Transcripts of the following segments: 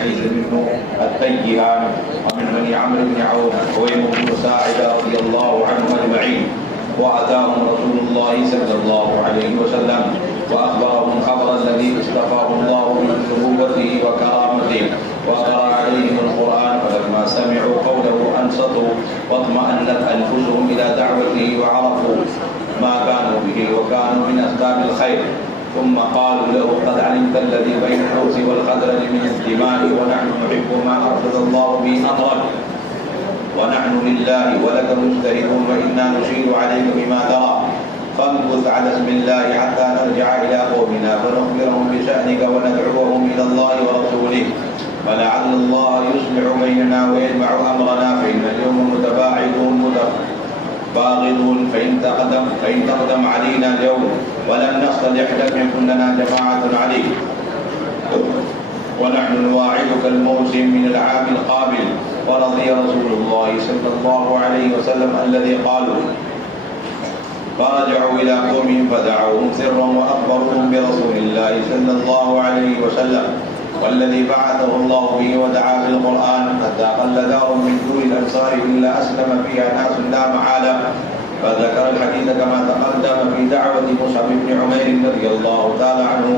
حيث بن التيهان ومن بني عمرو بن عوف وابن بن ساعدة رضي الله عنهم أجمعين. وأتاهم رسول الله صلى الله عليه وسلم وأخبرهم خبر الذي اصطفاه الله من نبوته وكرامته وقرأ عليهم القرآن، فلما سمعوا قوله أنصتوا واطمأنت أنفسهم إلى دعوته وعرفوا ما كانوا به وكانوا من أسباب الخير. ثم قالوا له قد علمت الذي بين الحوث والخزرج من الدماء ونحن نحب ما أرشد الله به أمرك ونحن لله ولك مجتهدون وإنا نشير عليك بما ترى، فامكث على اسم الله حتى نرجع إلى قومنا فنخبرهم بشأنك وندعوهم إلى الله ورسوله ولعل الله يصلح بيننا ويجمع أمرنا، فإن اليوم متباعدون متباغضون، فإن تقدم علينا اليوم ولم نصطلح لم يكن لنا جماعة عليك، ونحن نواعدك الموسم من العام القابل. ورضي رسول الله صلى الله عليه وسلم الذي قالوا. فرجعوا إلى قومهم فدعوهم سرا وأخبروهم برسول الله صلى الله عليه وسلم والذي بعثه الله به ودعا بالقرآن، حتى قل دار من دور الأنصار إلا أسلم فيها ناس لا محالة. فذكر الحديث كما تقدم في دعوة مصعب بن عمير رضي الله تعالى عنه.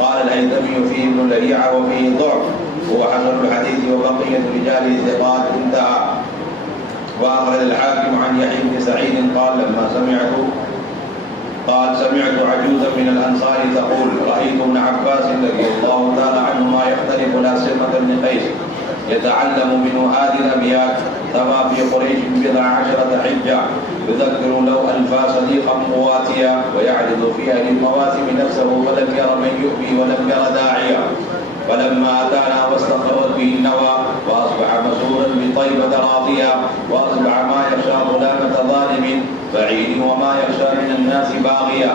قال الهيثمي فيه ابن لهيعة وفيه ضعف، هو حسن الحديث وبقية رجاله ثقات، انتهى. وأخرج الحاكم عن يحيى بن سعيد قال لما سمعت عجوزا من الأنصار تقول رأيت ابن عباس رضي الله تعالى عنهما يختلف الأسمة بن قيس يتعلم منه هذه الأبيات: ترى في قريش 12 حجة يذكر لو ألفا صديقا مواتيا ويعرض فيها للمواسم نفسه فلم ير من يؤوي ولم ير داعيا، فلما أتانا واستقرت به النوى وأصبح مسرورا بطيبة راضيا، وأصبح ما يخشى ظلامة ظالم بعيد وما يخشى من الناس باغيا،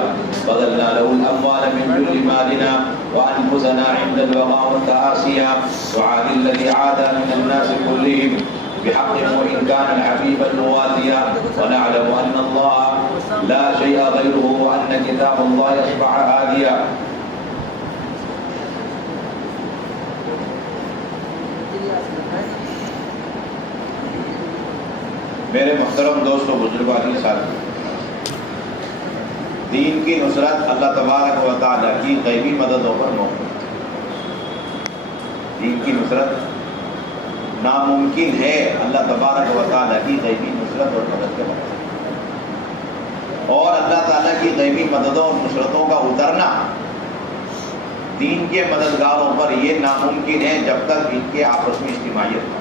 بذلنا له الأموال من جل مالنا وأنفسنا عند الوغى والتآسيا، وعاد الذي عاد من الناس كلهم بحق وإن كان الحبيب المواتيا، ونعلم أن الله لا شيء غيره وأن كتاب الله أصبح هاديا. میرے محترم دوستو، بزرگان ساتھی، دین کی نصرت اللہ تبارک و تعالیٰ کی غیبی مددوں پر موقع. دین کی نصرت ناممکن ہے اللہ تبارک و تعالیٰ کی غیبی نصرت اور مدد کے بغیر، اور اللہ تعالیٰ کی غیبی مددوں اور نصرتوں کا اترنا دین کے مددگاروں پر یہ ناممکن ہے جب تک ان کے آپس میں اجتماعیت نہ ہو.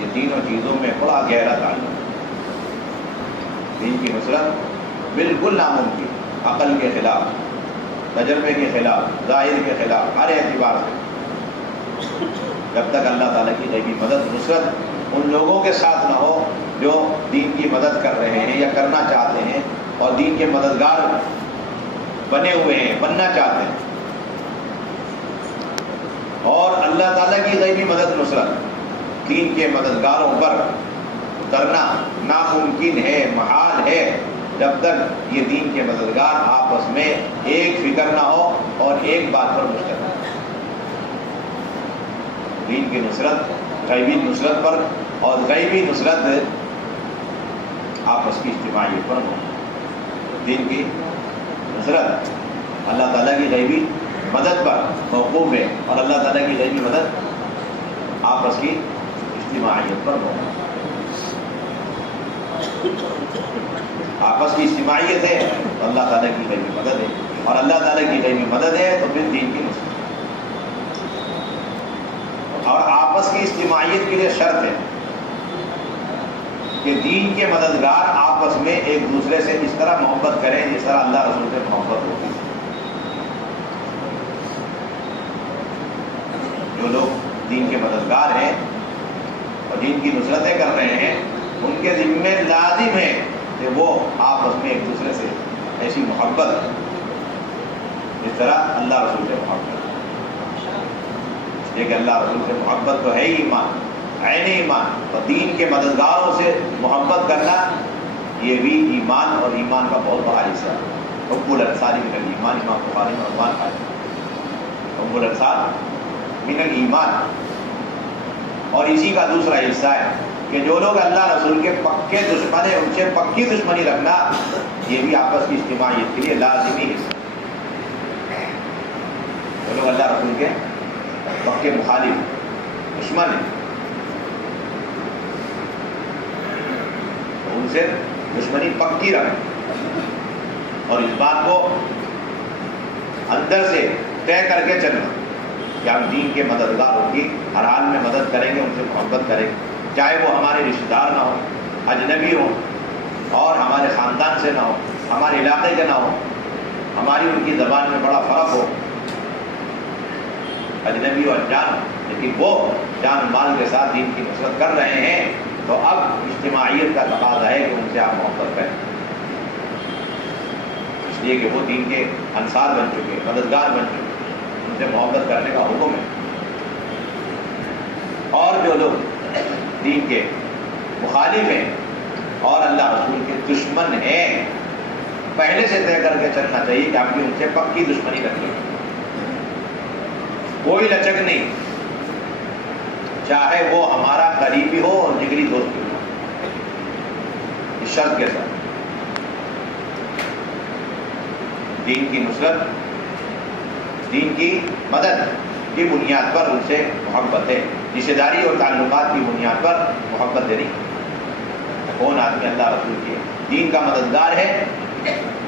یہ تینوں چیزوں میں بڑا گہرا تعلق ہے. دین کی نصرت بالکل ناممکن، عقل کے خلاف، تجربے کے خلاف، ظاہر کے خلاف، ہر اعتبار سے، جب تک اللہ تعالیٰ کی غیبی مدد نصرت ان لوگوں کے ساتھ نہ ہو جو دین کی مدد کر رہے ہیں یا کرنا چاہتے ہیں اور دین کے مددگار بنے ہوئے ہیں، بننا چاہتے ہیں. اور اللہ تعالیٰ کی غیبی مدد نصرت دین کے مددگاروں پر اترنا ناممکن ہے، محال ہے، جب تک یہ دین کے مددگار آپس میں ایک فکر نہ ہو اور ایک بات پر مشترک ہو. دین کی نصرت غیبی نصرت پر اور غیبی نصرت آپس کی اجتماعیت پر ہو. دین کی نصرت اللہ تعالیٰ کی غیبی مدد پر موقوف ہے اور اللہ تعالیٰ کی غیبی مدد آپس کی اجتماعیت پر ہو. آپس کی اجتماعیت ہے تو اللہ تعالیٰ کی غیبی مدد ہے، اور اللہ تعالیٰ کی غیبی مدد ہے تو پھر دین کی نصرت. اور آپس کی اجتماعیت کے لیے شرط ہے کہ دین کے مددگار آپس میں ایک دوسرے سے اس طرح محبت کریں جس طرح اللہ رسول سے محبت ہوتی ہے. جو لوگ دین کے مددگار ہیں اور دین کی نصرتیں کر رہے ہیں ان کے ذمہ لازم ہے کہ وہ آپس میں ایک دوسرے سے ایسی محبت جس طرح اللہ رسول سے محبت. یہ کہ اللہ رسول سے محبت تو ہے ہی ایمان، عین ایمان، اور دین کے مددگاروں سے محبت کرنا یہ بھی ایمان اور ایمان کا بہت بڑا حصہ ہے. حب الانصار من الایمان، امام بخاری میں عنوان ہے. حب الانصار من الایمان. اور اسی کا دوسرا حصہ ہے کہ جو لوگ اللہ رسول کے پکے دشمن ہیں ان سے پکی دشمنی رکھنا یہ بھی آپس کی اجتماعیت کے لیے لازمی حصہ. جو لوگ اللہ رسول کے پکے مخالف دشمن ہیں ان سے دشمنی پکی رکھیں اور اس بات کو اندر سے طے کر کے چلنا کہ ہم دین کے مددگار ہوں گی، ہر حال میں مدد کریں گے، ان سے محبت کریں گے، چاہے وہ ہمارے رشتہ دار نہ ہوں، اجنبی ہوں اور ہمارے خاندان سے نہ ہو، ہمارے علاقے کے نہ ہو، ہماری ان کی زبان میں بڑا فرق ہو، اجنبی اور انجان، لیکن وہ جان مال کے ساتھ دین کی نصرت کر رہے ہیں تو اب اجتماعیت کا تقاضا ہے کہ ان سے آپ محبت کریں، اس لیے کہ وہ دین کے انصار بن چکے، مددگار بن چکے، ان سے محبت کرنے کا حکم ہے. اور جو لوگ دین کے مخالف ہیں اور اللہ رسول کے دشمن ہیں پہلے سے طے کر کے چلنا چاہیے کہ آپ کی ان سے پکی دشمنی رکھیں، کوئی لچک نہیں، چاہے وہ ہمارا قریبی ہو اور جگری دوست بھی ہو، اس شرط کے ساتھ دین کی نصرت، دین کی مدد کی بنیاد پر ان سے محبت ہے، رشتہ داری اور تعلقات کی بنیاد پر محبت ہے نہیں. کون آدمی اللہ رسول کے دین کا مددگار ہے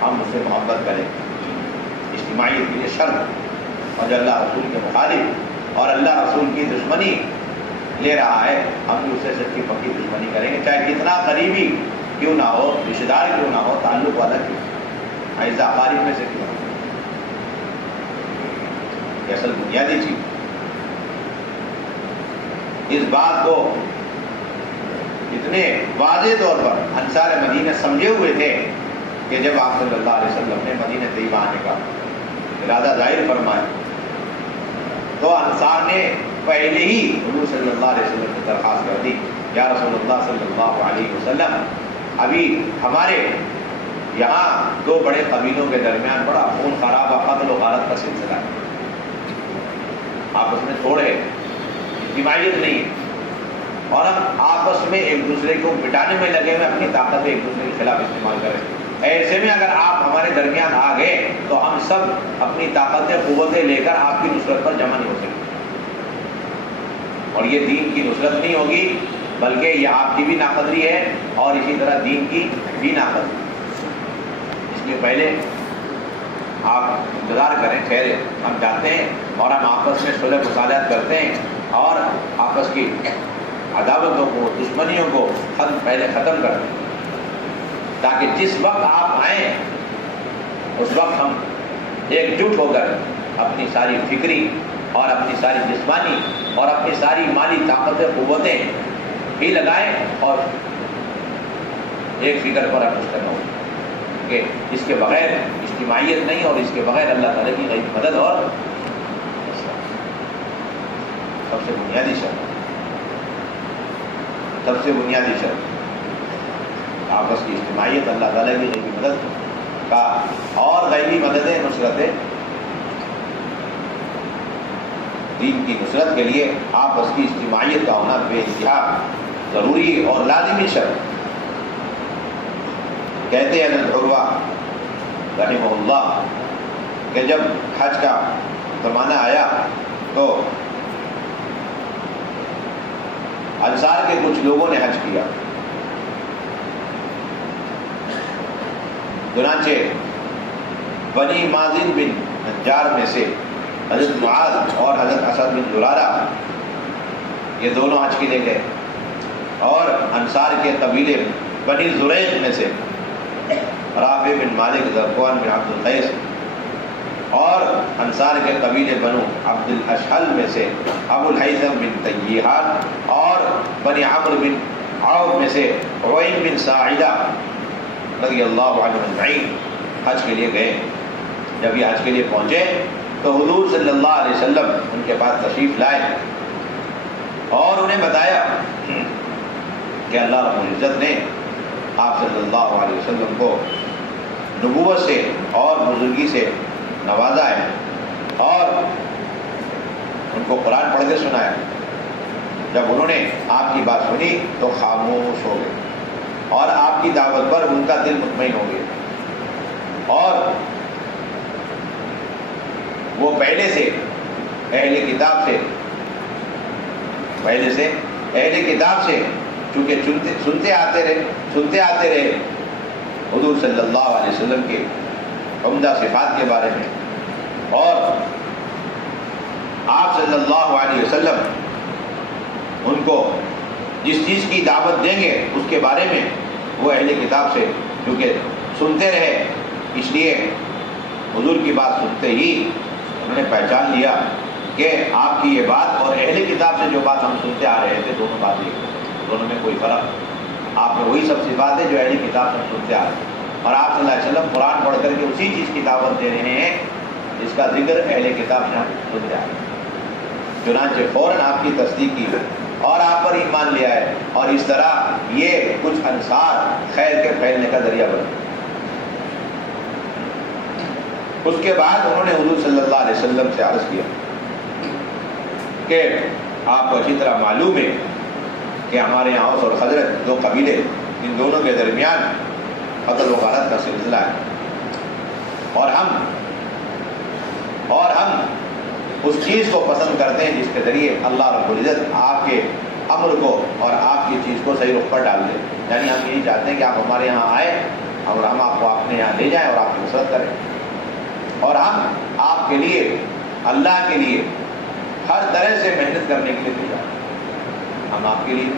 ہم اس سے محبت کریں، اجتماعیت کے لیے شرط. اور جو اللہ رسول کے مخالف اور اللہ رسول کی دشمنی لے رہا ہے ہم بھی اس سے سچی پکی دشمنی کریں گے، چاہے کتنا قریبی کیوں نہ ہو، رشتہ دار کیوں نہ ہو، تعلق والا کیوں، اعزا قارب میں سے کیوں نہ ہو. یہ اصل بنیادی چیز. اس بات کو اتنے واضح طور پر انصار مدینہ سمجھے ہوئے تھے کہ جب آپ صلی اللہ علیہ وسلم نے مدینہ طیبہ آنے کا ارادہ ظاہر فرمایا تو انصار نے پہلے ہی حضور صلی اللہ علیہ وسلم کی درخواست کر دی، یا رسول اللہ صلی اللہ علیہ وسلم ابھی ہمارے یہاں دو بڑے قبیلوں کے درمیان بڑا خون خرابہ قتل و غارت کا سلسلہ ہے، آپس میں تھوڑے اجتماعیت نہیں ہے اور ہم آپس میں ایک دوسرے کو مٹانے میں لگے ہوئے، اپنی طاقتیں ایک دوسرے کے خلاف استعمال کریں. ایسے میں اگر آپ ہمارے درمیان آ گئے تو ہم سب اپنی طاقتیں قوتیں لے کر آپ کی نصرت پر جمع نہیں ہو سکتے، اور یہ دین کی نصرت نہیں ہوگی بلکہ یہ آپ کی بھی ناقدری ہے اور اسی طرح دین کی بھی ناقدری. اس لیے پہلے آپ انتظار کریں، ٹھہرے، ہم جاتے ہیں اور ہم آپس میں صلح مصالحت کرتے ہیں اور آپس کی عداوتوں کو، دشمنیوں کو پہلے ختم کرتے ہیں، تاکہ جس وقت آپ آئیں اس وقت ہم ایک جٹ ہو کر اپنی ساری فکری اور اپنی ساری جسمانی اور اپنی ساری مالی طاقتیں قوتیں بھی لگائیں اور ایک فکر پر ہم مشتمل ہوں کہ اس کے بغیر اجتماعیت نہیں اور اس کے بغیر اللہ تعالیٰ کی غیب مدد اور سب سے بنیادی شرط آپس کی اجتماعیت، اللہ تعالیٰ کی غیبی مدد کا اور غیبی مدد نصرت دین کی نصرت کے لیے آپس کی اجتماعیت کا ہونا بے انتہا ضروری اور لازمی شرط. کہتے ہیں حضرت عروہ رحمہ اللہ کہ جب حج کا زمانہ آیا تو انصار کے کچھ لوگوں نے حج کیا، چنانچہ بنی مازن بن نجار میں سے حضرت معاذ اور حضرت اسد بن زرارہ یہ دونوں حج کے لیے گئے، اور انصار کے قبیلے بنی زریق میں سے رافع بن مالک، ذکوان بن عبد القیس، اور انصار کے قبیلے بنو عبد الاشحل میں سے ابو الحیثم بن طیہان، اور بنی عمرو بن عوف میں سے عویم بن ساعدہ رضی اللہ عنہ اجمعین حج کے لیے گئے. جب یہ حج کے لیے پہنچے تو حضور صلی اللہ علیہ وسلم ان کے پاس تشریف لائے اور انہیں بتایا کہ اللہ رب العزت نے آپ صلی اللہ علیہ وسلم کو نبوت سے اور بزرگی سے نوازا ہے، اور ان کو قرآن پڑھ کے سنایا. جب انہوں نے آپ کی بات سنی تو خاموش ہو گئے اور آپ کی دعوت پر ان کا دل مطمئن ہو گیا. اور وہ پہلے سے اہل کتاب سے چونکہ سنتے آتے رہے حضور صلی اللہ علیہ وسلم کے عمدہ صفات کے بارے میں، اور آپ صلی اللہ علیہ وسلم ان کو جس چیز کی دعوت دیں گے اس کے بارے میں وہ اہل کتاب سے کیونکہ سنتے رہے، اس لیے حضور کی بات سنتے ہی انہوں نے پہچان لیا کہ آپ کی یہ بات اور اہل کتاب سے جو بات ہم سنتے آ رہے تھے دونوں باتیں، دونوں میں کوئی فرق. آپ میں وہی سب صفات ہے جو اہل کتاب سے سنتے آ رہے ہیں، اور آپ صلی اللہ علیہ وسلم قرآن پڑھ کر کے اسی چیز کی دعوت دے رہے ہیں جس کا ذکر اہل کتاب سے ہم سنتے آ رہے ہیں. چنانچہ فوراً آپ کی تصدیق کی اور آپ پر ایمان لیا ہے، اور اس طرح یہ کچھ انصار خیر کے پھیلنے کا ذریعہ بنے. اس کے بعد انہوں نے حضور صلی اللہ علیہ وسلم سے عرض کیا کہ آپ کو اچھی طرح معلوم ہے کہ ہمارے یہاں اوس اور خزرج دو قبیلے، ان دونوں کے درمیان قتل و غارت کا سلسلہ ہے، اور ہم اس چیز کو پسند کرتے ہیں جس کے ذریعے اللہ رب العزت آپ کے امر کو اور آپ کی چیز کو صحیح رخ پر ڈال دے. یعنی ہم یہی چاہتے ہیں کہ آپ ہمارے یہاں آئیں اور ہم آپ کو اپنے یہاں لے جائیں اور آپ کی نصرت کریں، اور ہم آپ کے لیے اللہ کے لیے ہر طرح سے محنت کرنے کے لیے تیار ہیں. ہم آپ کے لیے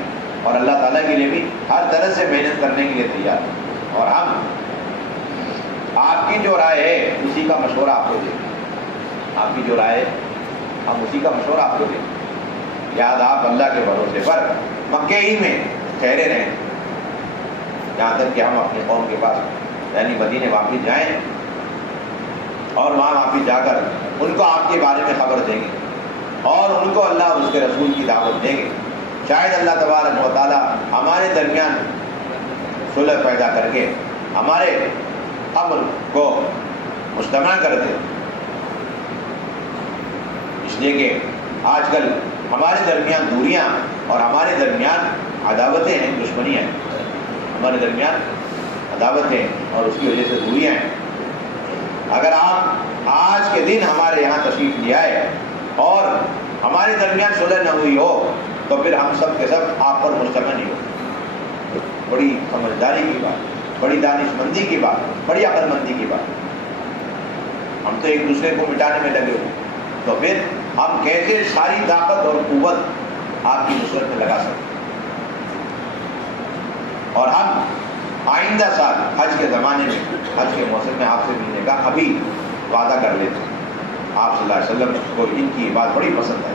اور اللہ تعالیٰ کے لیے بھی ہر طرح سے محنت کرنے کے لیے تیار ہیں، اور ہم آپ کی جو رائے ہے اسی کا مشورہ آپ کو دیں. آپ کی جو رائے ہے ہم اسی کا مشورہ آپ کو دیں. یاد آپ اللہ کے بھروسے پر مکے ہی میں ٹھہرے رہیں یہاں تک کہ ہم اپنے قوم کے پاس یعنی مدینے واپس جائیں، اور وہاں واپس جا کر ان کو آپ کے بارے میں خبر دیں گے اور ان کو اللہ اور اس کے رسول کی دعوت دیں گے. شاید اللہ تبارک و تعالیٰ ہمارے درمیان صلح پیدا کر کے ہمارے امر کو مجتمع کر دے. اس لیے کہ آج کل ہمارے درمیان دوریاں اور ہمارے درمیان عداوتیں ہیں، دشمنیاں ہیں. ہمارے درمیان عداوتیں اور اس کی وجہ سے دوریاں ہیں. اگر آپ آج کے دن ہمارے یہاں تشریف لے آئے اور ہمارے درمیان صلح نہ ہوئی ہو تو پھر ہم سب کے سب آپ پر مجتمع نہیں ہو. بڑی سمجھداری کی بات، بڑی دانش مندی کی بات، بڑی عقل مندی کی بات. ہم تو ایک دوسرے کو مٹانے میں لگے ہوئے، تو پھر ہم کیسے ساری طاقت اور قوت آپ کی نصرت میں لگا سکتے. اور ہم آئندہ سال حج کے زمانے میں حج کے موسم میں آپ سے ملنے کا ابھی وعدہ کر لیتے ہیں. آپ صلی اللہ علیہ وسلم کو ان کی بات بڑی پسند ہے،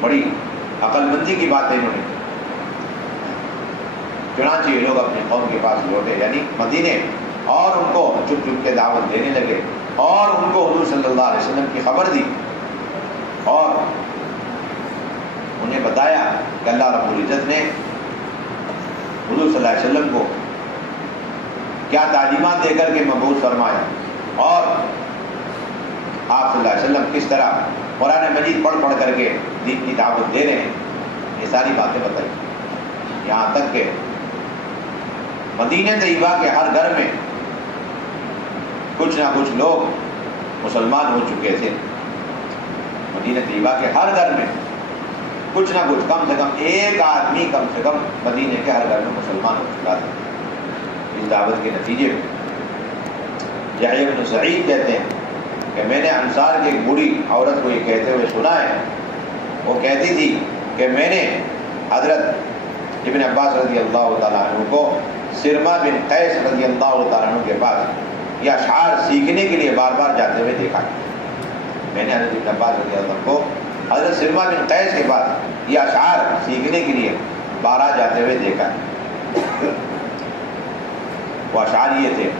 بڑی عقل مندی کی بات ہے انہوں نے. چنانچہ یہ لوگ اپنے قوم کے پاس لوٹے یعنی مدینے، اور ان کو چپ چپ کے دعوت دینے لگے اور ان کو حضور صلی اللہ علیہ وسلم کی خبر دی اور انہیں بتایا کہ اللہ رب العزت نے حضور صلی اللہ علیہ وسلم کو کیا تعلیمات دے کر کے مبعوث فرمایا، اور آپ صلی اللہ علیہ وسلم کس طرح قرآن مجید پڑھ پڑھ کر کے دین کی دعوت دے رہے ہیں. یہ ساری باتیں بتائی. یہاں تک کہ مدینہ طیبہ کے ہر گھر میں کچھ نہ کچھ لوگ مسلمان ہو چکے تھے. مدینہ طیبہ کے ہر گھر میں کچھ نہ کچھ، کم سے کم ایک آدمی کم سے کم مدینے کے ہر گھر میں مسلمان ہو چکا تھا. اس دعوت کے نتیجے میں یحییٰ بن سعید کہتے ہیں کہ میں نے انصار کی ایک بوڑھی عورت کو یہ کہتے ہوئے سنا ہے. وہ کہتی تھی کہ میں نے حضرت ابن عباس رضی اللہ تعالیٰ عنہ کو سرما بن قیس رضی اللہ تعالیٰ عنہ کے پاس یہ اشعار سیکھنے کے لیے بار بار جاتے ہوئے دیکھا. میں نے حضرت ابن عباس رضی اللہ عنہ کو حضرت سرما بن قیس کے پاس یہ اشعار سیکھنے کے لیے بارہ جاتے ہوئے دیکھا. وہ اشعار یہ تھے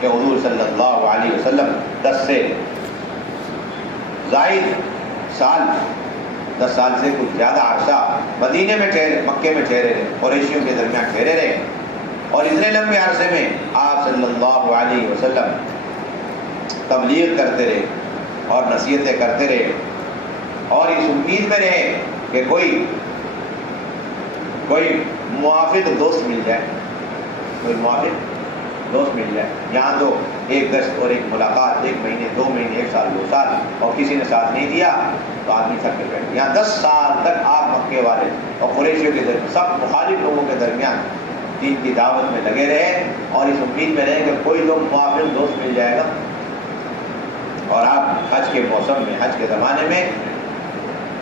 کہ حضور صلی اللہ علیہ وسلم 10 سے زائد سال 10 سال سے کچھ زیادہ عرصہ مدینے میں ٹھہرے، مکے میں ٹھہرے رہے، قریشیوں کے درمیان ٹھہرے رہے، اور اتنے لمبے عرصے میں آپ صلی اللہ علیہ وسلم تبلیغ کرتے رہے اور نصیحتیں کرتے رہے اور اس امید میں رہیں کہ کوئی موافق دوست مل جائے، کوئی موافق دوست مل جائے. یہاں تو ایک گشت اور ایک ملاقات، 1 مہینے 2 مہینے 1 سال 2 سال، اور کسی نے ساتھ نہیں دیا تو آدمی تھک کے بیٹھ. یہاں 10 سال تک آپ مکے والے اور قریشیوں کے درمیان، سب مخالف لوگوں کے درمیان دین کی دعوت میں لگے رہے اور اس امید میں رہے کہ کوئی تو موافق دوست مل جائے گا. اور آپ حج کے موسم میں، حج کے زمانے میں،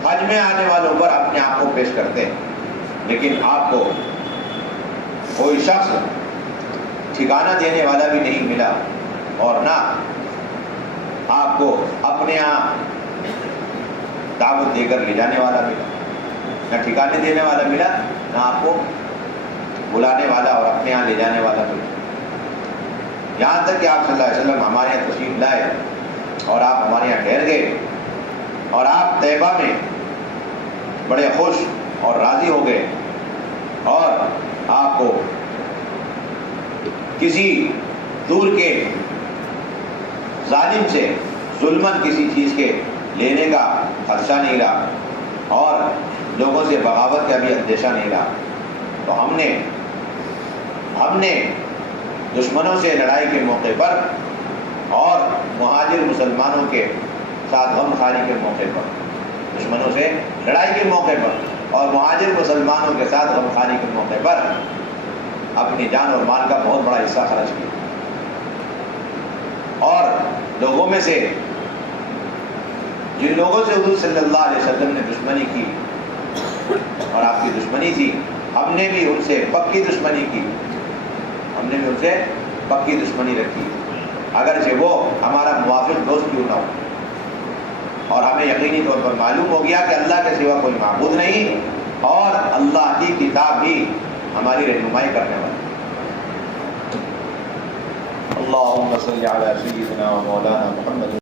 حج میں آنے والوں پر اپنے آپ کو پیش کرتے ہیں، لیکن آپ کو کوئی شخص ٹھکانہ دینے والا بھی نہیں ملا، اور نہ آپ کو اپنے یہاں دعوت دے کر لے جانے والا ملا، نہ ٹھکانے دینے والا ملا، نہ آپ کو بلانے والا اور اپنے یہاں لے جانے والا ملا. یہاں تک کہ آپ صلی اللہ علیہ وسلم ہمارے یہاں تشریف لائے اور آپ ہمارے یہاں ٹھہر گئے، اور آپ طیبہ میں بڑے خوش اور راضی ہو گئے، اور آپ کو کسی دور کے ظالم سے ظلماً کسی چیز کے لینے کا خدشہ نہیں رہا، اور لوگوں سے بغاوت کا بھی اندیشہ نہیں رہا. تو ہم نے دشمنوں سے لڑائی کے موقع پر اور مہاجر مسلمانوں کے ساتھ غم خواری کے موقع پر، دشمنوں سے لڑائی کے موقع پر اور مہاجر مسلمانوں کے ساتھ غم خواری کے موقع پر اپنی جان اور مال کا بہت بڑا حصہ خرچ کیا. اور لوگوں میں سے جن لوگوں سے حضور صلی اللہ علیہ وسلم نے دشمنی کی اور آپ کی دشمنی تھی، ہم نے بھی ان سے پکی دشمنی کی، ہم نے بھی ان سے پکی دشمنی رکھی، اگرچہ وہ ہمارا موافق دوست کیوں نہ ہو. اور ہمیں یقینی طور پر معلوم ہو گیا کہ اللہ کے سوا کوئی معبود نہیں، اور اللہ کی کتاب بھی ہماری رہنمائی کرنے والی. اللهم صل على سيدنا ومولانا محمد